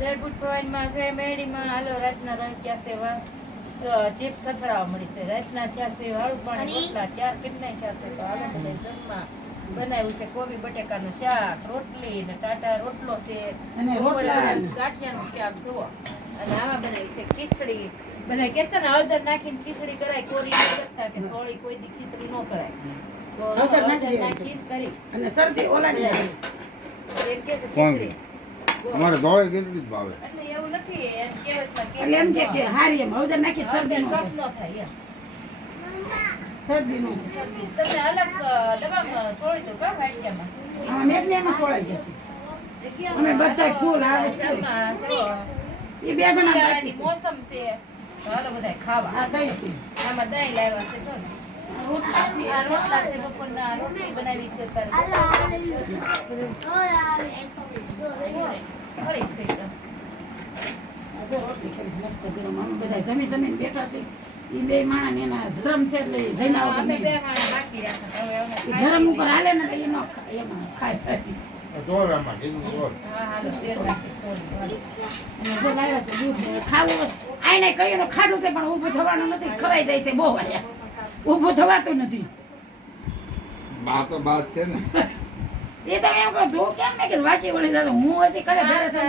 જય ગુડ છે મેડીમાં હાલો રાતના રાખ્યા છે વા શીપ થથડાવા મળી છે. રાતના થયા છે વાળું પાણી રોટલા ચાર કેટલાય થયા છે? તો હાલો બધા જમવા. બનાવ્યું છે કોબી બટેકાનું શાક રોટલી ને ટાટા રોટલો છે. અને બપોરે રોટલા. ગાંઠિયાનું શાક જુઓ. અને આમાં બનાવી છે ખીચડી. બધા કેતા ને હળદર નાખીને ખીચડી કરાય કોરી કરતા કે થોડી કોઈ દી ખીચડી ન કરાય. હળદર નાખી નાખીને કરી. અને શરદી ઓલા એમ કે છે ખીચડી. અમારે દોડે જ ભાવે. એટલે એમ કે કે કે હારી એમ હળદર નાખી શરદી નો શરદી નો તમને અલગ ડબ્બામાં સોળી દઉં કાં એમાં સોળાઈ જશે અમે બધા ફૂલ આવે છે. એ બે જણા મોસમ છે હાલો બધા ખાવા. આ દહીં છે. આમાં દહીં લાવ્યા છે જો ને. જમી જમીને બેઠા ખાવું આઈને કહ્યું ખાધું છે, પણ ઊભું થવાનું નથી. ખવાઈ જાય છે બહુ વાયા ઊભું થવાતું નથી. બા તો છે ને. એ તો એમ કહો તું કેમ મેં કીધું? વાંકી વળી જાતો. હું હજી કડે ધરે છે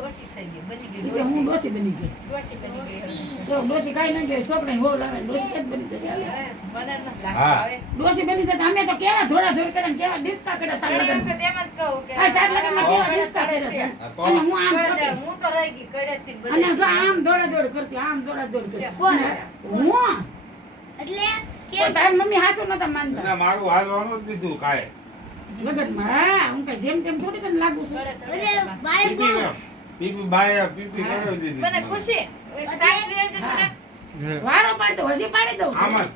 હું થઈ ગઈ, બની ગઈ હું ડોસી. બની ગઈ. ડોશી બની ગઈ. તો ડોસી કાંઈ ન ગઈ સોપડે ને લાવે ડોસી જ બની જાય મને નથી લાગતું ડોસી બની જાય અમે તો કેવા થોડા થોડ કરે કેવા ડિસ્કા કરે તાર લગન એમ જ કહું કે આ તાર કેવા ડિસ્કા કરે છે. અને હું આમ કડે. હું તો રહી ગઈ કડેથી જ અને આમ દોડા દોડ કરતી આમ દોડા દોડ કરતી. કોણ? અને હું કે તારી મમ્મી હાચો નતા માનતા. ના મારું હાલવાનું જ દીધું કાય લગનમાં હા હું કઈ જેમ તેમ થોડી તને લાગુ છું. અરે બાય. પીપી પીપી બાય પીપી. કરાવી દીધી. મને ખુશી. એક સાસ આવજો વારો પાડી દઉં હજી પાડી દઉં. આમાં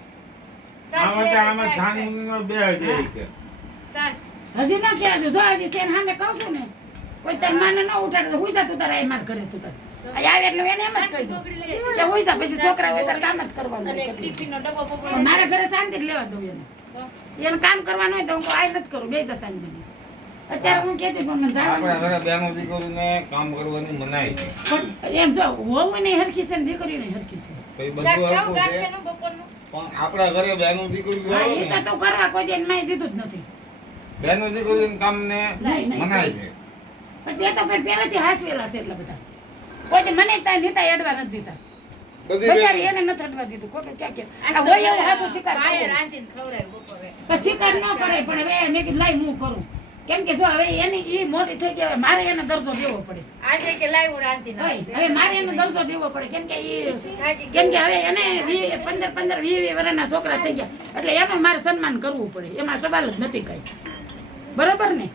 આમાં તો આમાં ધાન લઈ. બે હજાર કે સાસ. હજી ના કહેવા જો હજી સેન સામે કહું છું ને કોઈ તારી માને ન ઉઠાડે તો હુઈ જા તું તારા એ માર ઘરે તું તાર. આવે એટલે એને એમ જ. કે પછી છોકરા હોય કામ જ કરવાનું મારા ઘરે શાંતિ લેવા દઉં એને. એને કામ કરવાનું હોય તો હું કહું, નથી કરું બે દસાની બની અત્યારે હું કહેતી પણ મને આપણા જવાનું ઘરે બેનો દીકરીને કામ કરવાની મનાઈ છે. એમ જો વહુ નહીં હરખી છે ને દીકરી નહીં હરખી છે. કઈ બધું શાક ખાવું હરખું છે. ગાંઠિયાનું બપોરનું? પણ આપણા ઘરે બેનો દીકરી હા એ તો ને કરવા કોઈ દે માય દીધું જ નથી. બેનો દીકરીને કામ ને. મનાય છે. પણ તે તો પણ પહેલેથી હાસવેલા છે એટલા બધા. કોઈ મને ત્યાં નીતા એડવા નથી દીધા. બધી એને નથી અડવા દીધું. ખોટું ક્યાં કે? આજ આ તો હોય એવું હાસું શિકાર બાએ કરવો. રાંધીને ખવડાવ્યું બપોરે. પણ શિકાર ન કરે પણ હવે મેં કીધું લાઈ હું કરું. કેમ કે જો હવે એની ઈ મોટી થઈ ગઈ હવે મારે એને દરજ્જો દેવો પડે. આજે કે. હવે મારે એને દરજ્જો દેવો પડે. કેમ કે ઈ કેમ કે હવે એને વી- પંદર પંદર વીસ વીસ વર્ષના છોકરા થઈ ગયા. એટલે એનું મારે સન્માન કરવું પડે. એમાં સવાલ જ નથી કઈ. બરોબર ને?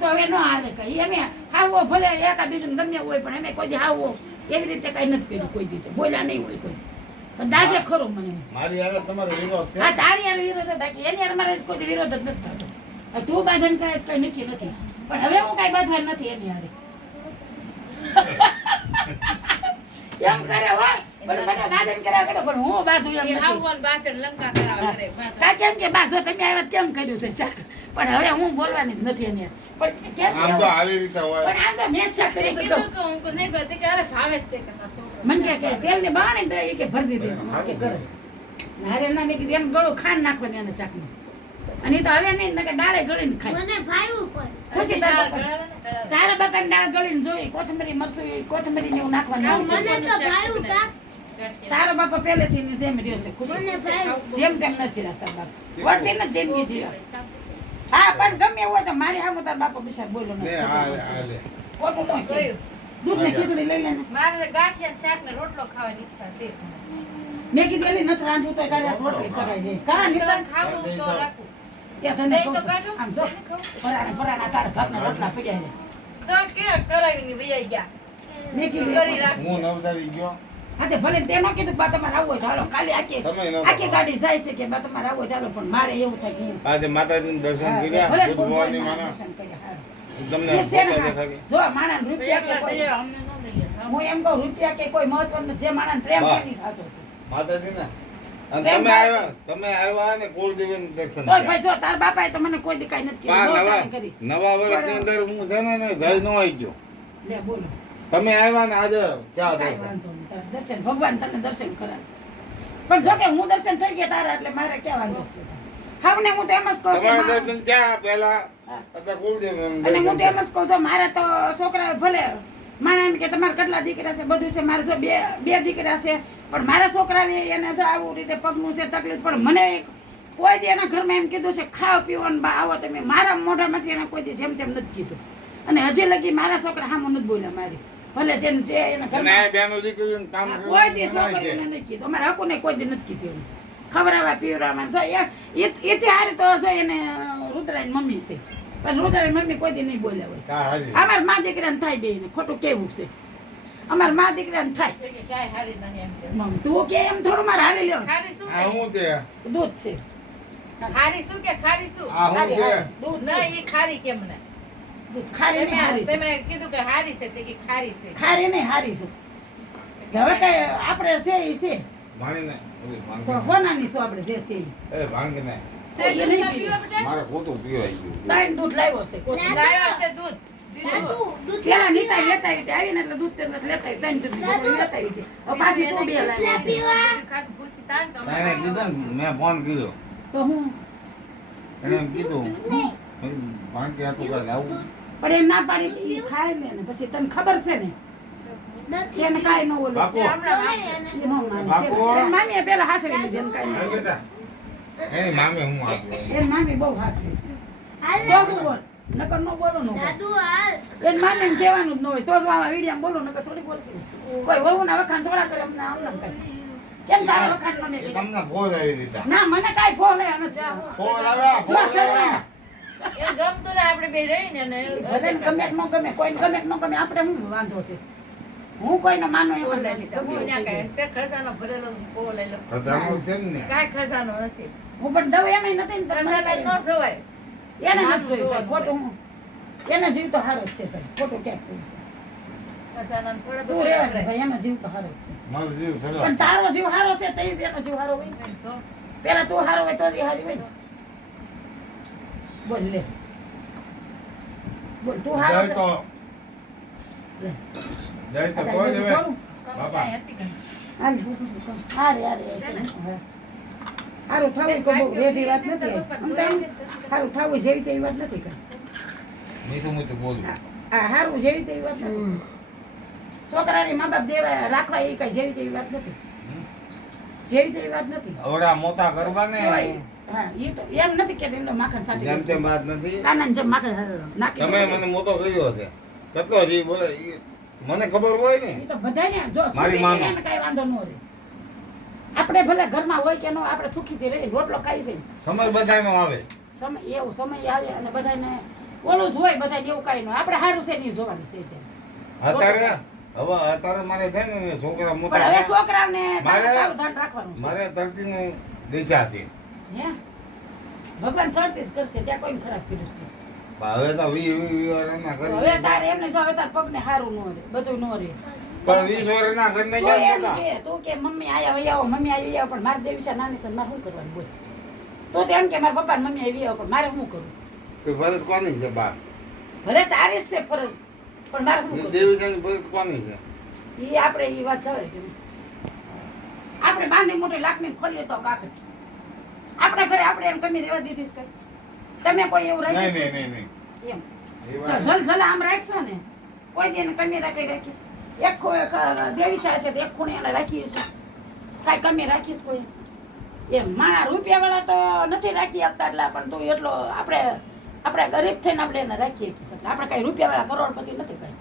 તો હવે ન હાલે કઈ. અમે હાવો ભલે એકા બીજું ગમે હોય પણ અમે કોઈ દી હાવો એવી રીતે કઈ નથી કર્યું કોઈ દી બોલ્યા નહીં હોય કોઈ. પણ દાસે ખરો મને. મારી હારે તમારો વિરોધ છે. હા તારી યાર વિરોધ બાકી એની યાર મારે કોઈ વિરોધ જ નથી થતો. તું બાંધન કરે તો કઈ નક્કી નથી. પણ હવે હું કઈ બાંધવા નથી એની હારે. એમ કરે હો. પણ મને બાંધન કર્યા કરે પણ હું બાંધું એમ નથી. હાવવાનું બાતર લંકા કરાવવા કરે. કા કેમ કે બા તમે આવ્યા કેમ કર્યું છે? શાક પણ હવે હું બોલવાની જ નથી એની હારે. પણ કેમ આમ તો આવી રીતે હોય. પણ આમ તો મેં જ શાક તે કરી કીધું કે હું નહીં ભાઈ, તે ભાવે જ તે કે છોકરો. મને કે કે તેલની બાણી તો કે ભરી દીધી કે કરે. નારે ના મેં કીધું એમ ગળું ખાંડ નાખવાની એને શાકનું અને તો હવે નહીં નકર દાળે ગળીને ખાય. મને ભાવ્યું પણ. ખુશી તારા બાપા. ગળાવે ને, ગળાવે. તારા ગળીને જોઈ કોથમરી મરસું કોથમરી ને એવું નાખવાનું. મને તો તારો બાપા પહેલેથી ની જેમ રહ્યો છે ખુશી. જેમ તેમ નથી રહેતા બાપા. વળતી ને જિંદગી જીવ્યા હા પણ ગમે એવું હોય તો મારી હામું તાર બાપા પૈસા બોલો ને. હા હા લે ખોટું ન કહે. દૂધ ને ખીચડી લઈ લેને. મારે ગાંઠિયા શાક ને રોટલો ખાવાની ઈચ્છા છે. મેં કીધું એલી નથી રાંધવું તો તારે રોટલી કરાવી દે. કા તો નીકળ ખાવું તો રાખું. ત્યાં તને કહું. આમ જો પરાણા. પરાણે તારા ભાગના રોટલા પડ્યા. તો કે કરાવીને વૈયા ગયા. મેં કીધું હું નવસારી ગયો. હા ભલે તે ન કીધું બા તમારે આવવું હોય ચાલો ખાલી આખી આખી ગાડી જાય છે કે બા તમારે આવવું હોય ચાલો પણ મારે એવું થાય કે આજે માતાજીનું દર્શન કર્યા ભલે માના હા. તમને જો માણસ રૂપિયા. હું. એમ કહું રૂપિયા કે કોઈ મહત્વનું જે માણસ પ્રેમ કરી સાચો છે. માતાજી ને તમે આવ્યા તમે આવ્યા ને કુળદેવી દર્શન ભાઈ જો તાર બાપાએ તો મને કોઈ દેખાય નથી નવા કાંઈ કરી. નવા વર્ષની અંદર હું છે ને ને જઈ આવી ગયો. લે બોલો. તમે આવ્યા ને આજે ક્યાં દર્શન ભગવાન તને દર્શન કરાવે. પણ જો કે હું દર્શન થઈ ગયા તારા એટલે મારે ક્યાં વાંધો છે? હવે હું તો એમ જ કહું તમારા દર્શન ક્યાં એમ અને હું તો એમ જ કહું છું મારા તો છોકરા ભલે માણે એમ કે તમારે કેટલા દીકરા છે બધું છે મારે જો બે બે દીકરા છે પણ મારા છોકરા એને જો આવું રીતે પગનું છે તકલીફ પણ મને કોઈ દી એના ઘરમાં એમ કીધું છે ખાઓ પીવો ને બા આવો. તમે મારા મોઢામાંથી એને કોઈ દી જેમ તેમ નથી કીધું. અને હજી લગી મારા છોકરા હામું નથી બોલ્યા મારી. ભલે છે ને છે એના ઘરમાં. બેનો કામ કોઈ દી જમાય છે. નથી કીધું. અમારા હકુને કોઈ દી નથી કીધું. ખવડાવવા પીવડાવવા જો એ એથી હારે તો છે એને રુદ્રાની મમ્મી છે. પણ રુદ્રાની મમ્મી કોઈ દી નહીં બોલે હોય. અમાર મા દીકરાને થાય બેયને ખોટું કેવું છે? અમાર મા દીકરાને થાય. કે કે કાંઈ હારી નહીં એમ કે. મમ, તું કે એમ થોડું મારે હાલી લ્યો. ખારી શું કે? છે? દૂધ છે. ખારી શું કે? ખારી શું. દૂધ ના એ ખારી કેમ ને? ખારી નહીં હારી તમે છે કીધું કે હારી છે તે ખારી છે. ખારી નહીં હારી છે. હવે કઈ આપણે છે ઈ છે. ભાણીને ઓલી તો ભાંગીને. શું આપણે જે છે એ પીવે. ગયું. ત્રણ દૂધ લાવ્યો છે લાવ્યો છે દૂધ. પેલા નીતા લેતા આવી આવીને એટલે દૂધ તેલ લેતા આવી ત્રણ દૂધ લેતા આવી છે પાછી તું બે લાવી. બીજું ખાધું પૂછી તાન તો અમે એને કીધું મેં ફોન કીધો તો હું? એને કીધું કાંઈ પણ એ ના પાડી કે ઈ ખાય ને પછી તને ખબર છે ને? એને કાંઈ ન ઓલું. બાપુ. એ ન માને. બાપુ. એની મામીએ પેલા હાસવી લીધી એને કાંઈ ન. બેટા એની મામી હું આપ્યો એની મામી બહુ હાસવી છે. બોલ. નકર ન બોલો ન બોલ એની મામીને કહેવાનું જ ન હોય. તો જ વિડીયામાં બોલો નકર થોડી બોલતી કોઈ વહુના વખાણ થોડા કરે અમને આમ કેમ તારા વખાણ મને એ કીધા? તમને ફોન આવી દીધા. ના મને કાંઈ નથી. ફોન આવ્યા ફોન સર્વાના. આવ્યા. એ ગમતું ને આપણે બે રહીને ને ભલે ગમે ન ગમે કોઈને ગમે ન ગમે આપણે શું વાંધો છે? હું કોઈને માનું એમ લઈ નથી. હું ન્યા કાંઈ તે ખજાનો ભરેલો ફોન લઈ લો. ખતરનાક છે ને. કાંઈ ખજાનો નથી. હું પણ દવા એમ નથી ને ખજાના ન સવાય એને માનું નથી જોયું ખોટું હું એને જીવ તો હારો જ છે ભાઈ ખોટું ક્યાંક કહું છું. ખજાના થોડા તું રહેવા દે વપરાય. ભાઈ એનો જીવ તો હારો જ છે. મારો જીવ ખરો પણ તારો જીવ હારો છે તો એનો જીવ હારો હોય. તો. પેલા તું હારો હોય તો જ હારી હોય ને. બોલ લે બોલ તું છે તો. દય તો કોઈ દેવે બાપા. કાંઈ. હાલ, હારે, હારે, હારે. થવું તો બહુ રેડી વાત નથી હારું થવું જેવી તેવી વાત નથી કાંઈ. મીઠું મીઠું બોલું આ હારું જેવી તેવી વાત નથી છોકરાની મા બાપ દેવા રાખવા એ કઈ જેવી તેવી વાત નથી જેવી તેવી વાત નથી મોટા કરવા ને હા એમ નથી કે એમનો માખણ જેમ સાટી તેમ વાત નથી. કાનાને જેમ માખણ નાખી તમે મને મોટો કર્યો છે. કેટલો જી બોલે મને ખબર હોય ને? એ તો બધાને જો મારી સુખી એને કાંઈ વાંધો ન રહે આપણે ભલે ઘરમાં હોય કે ન આપણે સુખીથી રહીએ રોટલો ખાઈ છે. સમય બધાયમાં આવે. સમય એવો સમય આવે અને બધાને ઓલું જ હોય બધાને એવું કઈ ન. આપણે સારું છે નહીં જોવાનું છે અત્યારે. હવે અત્યારે મારે છે ને છોકરા મોટા હવે છોકરાને મારે- ધ્યાન રાખવાનું. મારે ધરતીની દિશા છે. હે? ભગવાન શરતી જ કરશે ત્યાં કોઈ ખરાબ કર્યું છે. હવે તો વી વી વી વર્ષના કરી હવે તારે એમને જો હવે તાર પગને સારું ન રહે બધું ન રહે. પણ વીસ વર્ષના કરીને તું ક્યાં કે તું કે મમ્મી આયા વહી આવો મમ્મી આવી આવો પણ મારે દેવી છે નાની છે મારે શું કરવાનું બોલ. તો તેમ કે મારા પપ્પા મમ્મી આવી આવો પણ મારે શું કરવું? કે ભરત કોની છે બા? ભલે તારી છે ફરજ પણ મારે શું કરવું? દેવીસાની ભરત કોની છે? ઈ આપણે ઈ વાત છે. આપણે બાંધી મોટી લાકડી ખોલીએ તો કાકડ આપણા ઘરે આપણે એમ કમી રહેવા દીધી છે તમે કોઈ એવું રાખ્યું નહીં નહીં નહીં. એમ. ઝલઝલા આમ રાખશો ને કોઈ દેને કમી રાખી રાખીશ. એક ખૂણે દેવીસા છે તો એક ખૂણે એને રાખીએ છીએ. કાંઈ કમી રાખીશ કોઈ. એમ માણા રૂપિયા વાળા તો નથી રાખી આપતા એટલા પણ તું એટલો આપણે આપણે ગરીબ થઈને આપણે એને રાખીએ આપણે કાંઈ રૂપિયા વાળા કરોડપતિ નથી ભાઈ.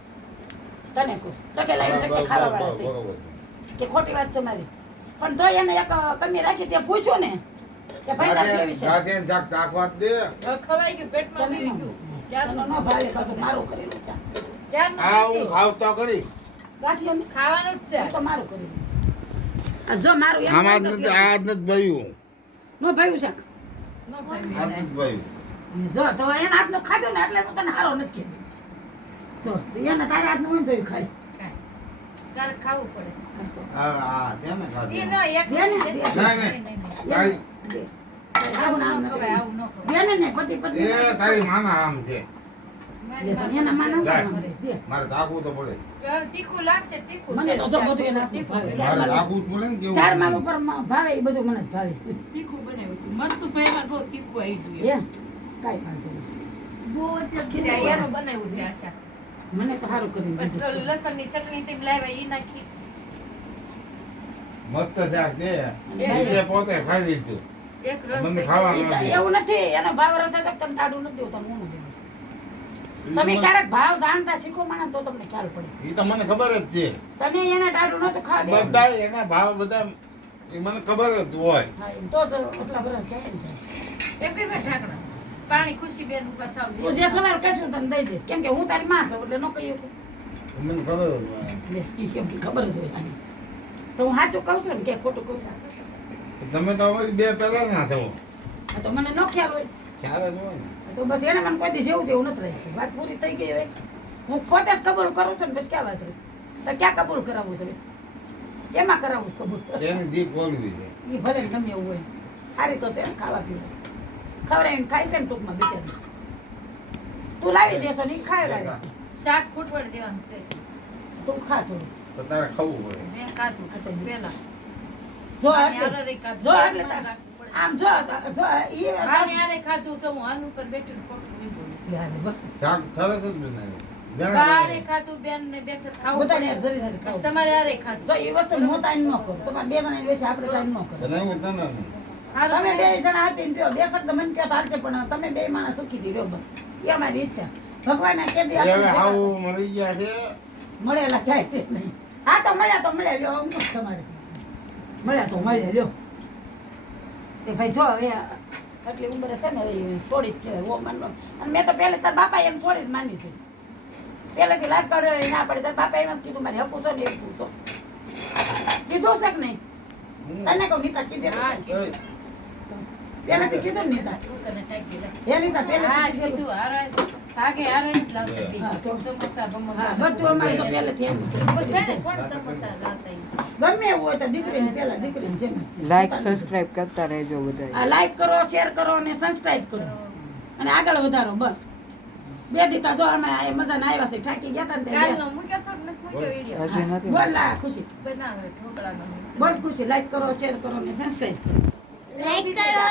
તને કહું ટકે લાવીને ટકે ખાવા વાળા છે. કે ખોટી વાત છે મારી. પણ તો એને એક કમી રાખી ત્યાં પૂછ્યું ને. કે ભાઈ તાર કેવી છે રાતે જાગ તાકવાત દે. ખવાઈ ગયું પેટમાં આવી ગયું. ન- તને ન ભાવે પાછું મારું કરેલું છે ક્યારનું આ હું નથી. કરી ગાંઠિયો ને? ખાવાનું જ છે. તો મારું કરેલું જો મારું એમ આમાં જ હોય તો નથી આ નથી ભયું. નો ભાવ્યું શાક. ન આ ભાઈ જ નથી ભયું. જો તો એના હાથનું ખાધો ને એટલે તો તને હારો નથી જો તો તારા હાથનું ખાય. ખાવું પડે. આ આ છે ને ઈ ન એક ને, નહીં, નહીં, એ તારી માના આમ છે મારી દે, પણ એના માં ન જાય. ખાવાનું. દે મારે ચાખવું તો પડે તીખું લાગશે તીખું મને તો બધું એના તીખું ભાવે. બનાવ્યું. મારે ચાખવું પડે ને કેવું તાર માલ ઉપર ભાવે એ બધું મને ભાવે તીખું બનાવ્યું હતું. પહેલા બહુ તીખું આવ્યું એમ. એમ વાંધો નહીં. ત્યાં એનું બનાવ્યું છે આશા મને તો સારું કરી લસણની ચટણી તેમ લાવ્યા ઈ નાખી મસ્ત પોતે ખાઈ લીધું એક રસ મને થઈ ખાવા ઈ તો નથી. એવું નથી એનો ભાવ રથે તમે ટાઢું નથી દેવું તમે હું તમે ક્યારેક ભાવ જાણતા શીખો માણસ તો તમને ખ્યાલ પડે. એ તો મને ખબર જ છે. તને એને ટાઢું નતું ખાવા બધા એના ભાવ બધા એ મને ખબર જ હોય. તો એટલા બધા જાય એક બે ઢાંકણા. પાણી ખુશી બેન ઉપર થાવ તું જે સવાલ કહેશું તને દઈ દઈશ. કેમ કે હું તારી માં છું એટલે ન કહી શકું. મને ખબર જ હોય. લે, ઈ કેમ કે ખબર જ હોય તો હું સાચું કહું છું ને કે ખોટું કહું છું? તમે તો હવે બે પહેલા ના થવો. તો મને ન ખ્યાલ હોય. ખ્યાલ જ હોય ને. તો બસ એને મને કોઈ દિવસ એવું તેવું નથી રાખ્યું વાત પૂરી થઈ ગઈ હવે. હું પોતે જ કબૂલ કરું છું ને પછી ક્યાં વાત રહી? તો ક્યાં કબૂલ કરાવવું છે કેમાં કરાવવું છે કબૂલ? એની દીપ બોલવી છે. એ ભલે ગમે એવું હોય. સારી તો છે ખાવા પીવા. ખવડાવીને ખાય છે ને ટૂંકમાં બિચારી. તું લાવી દેશો ને ખાય લાવી શાક ખૂટવડ દેવાનું છે. તું ખા થોડું. તો તારે ખાવું પડે મેં ખાધું. પેલા જો. જો એટલે. આમ જો જો ઈ આને ખાધું તો હું આન ઉપર બેઠું ખોટું નહીં બોલું. બસ. જ બનાવ્યું ને. તમારે તો એ વસ્તુ કરો. તમારે બે જણા બેસી આપણે ન કરો. તમે બે જણા આપીને પીઓ બે શબ્દ મને કહો હાલશે પણ તમે બે માણસ સુખી દીધો બસ. એ અમારી ઈચ્છા. ભગવાને કે દી એ હવે આપણને આવું મળી ગયા છે. મળેલા ક્યાંય છે નહીં. હા તો મળ્યા તો મળ્યા. લ્યો અમુક તમારે. મળ્યા તો મળ્યા લ્યો. તે ભાઈ જો હવે આ આટલી ઉંમરે છે ને હવે છોડી જ કહેવાય ઓ માનલો અને મેં તો પહેલે તાર બાપા એમ છોડી જ માની છે. પહેલેથી લાશ કાઢે ના પડે તાર બાપા એમ જ કીધું મારે હકું છો ને એવું પૂછો કીધું છે કે નહીં? તને કહું નીતા કીધે. પહેલેથી કીધું ને નીતા. હે નીતા હા, કીધું. ભાગે હારે જ લાવતી હતી. હા, સમોસા, બધું અમારે તો પહેલેથી એમ છે બધું છે છે. ને, કોણ સમોસા લાવતા ગમે એવું હોય તો દીકરીને પહેલા દીકરીને જેમ. લાઈક સબસ્ક્રાઇબ કરતા રહેજો બધા આ લાઈક કરો શેર કરો અને સબસ્ક્રાઇબ કરો. અને આગળ વધારો બસ. બે દીતા જો અમે આ મજા ના આવ્યા છે થાકી ગયા તા ને કાલનો મૂક્યો તો મૂક્યો વીડિયો? હજી નથી બોલ લા ખુશી. બનાવે ઢોકળાનો. બોલ ખુશી લાઈક કરો શેર કરો અને સબસ્ક્રાઇબ કરો. લાઈક કરો.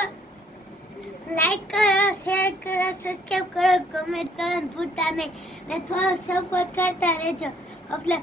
લાઈક કરો શેર કરો સબસ્ક્રાઈબ કરો કમેન્ટ કરો ભૂલતા નહીં. ને થોડો સપોર્ટ કરતા રહેજો. એટલે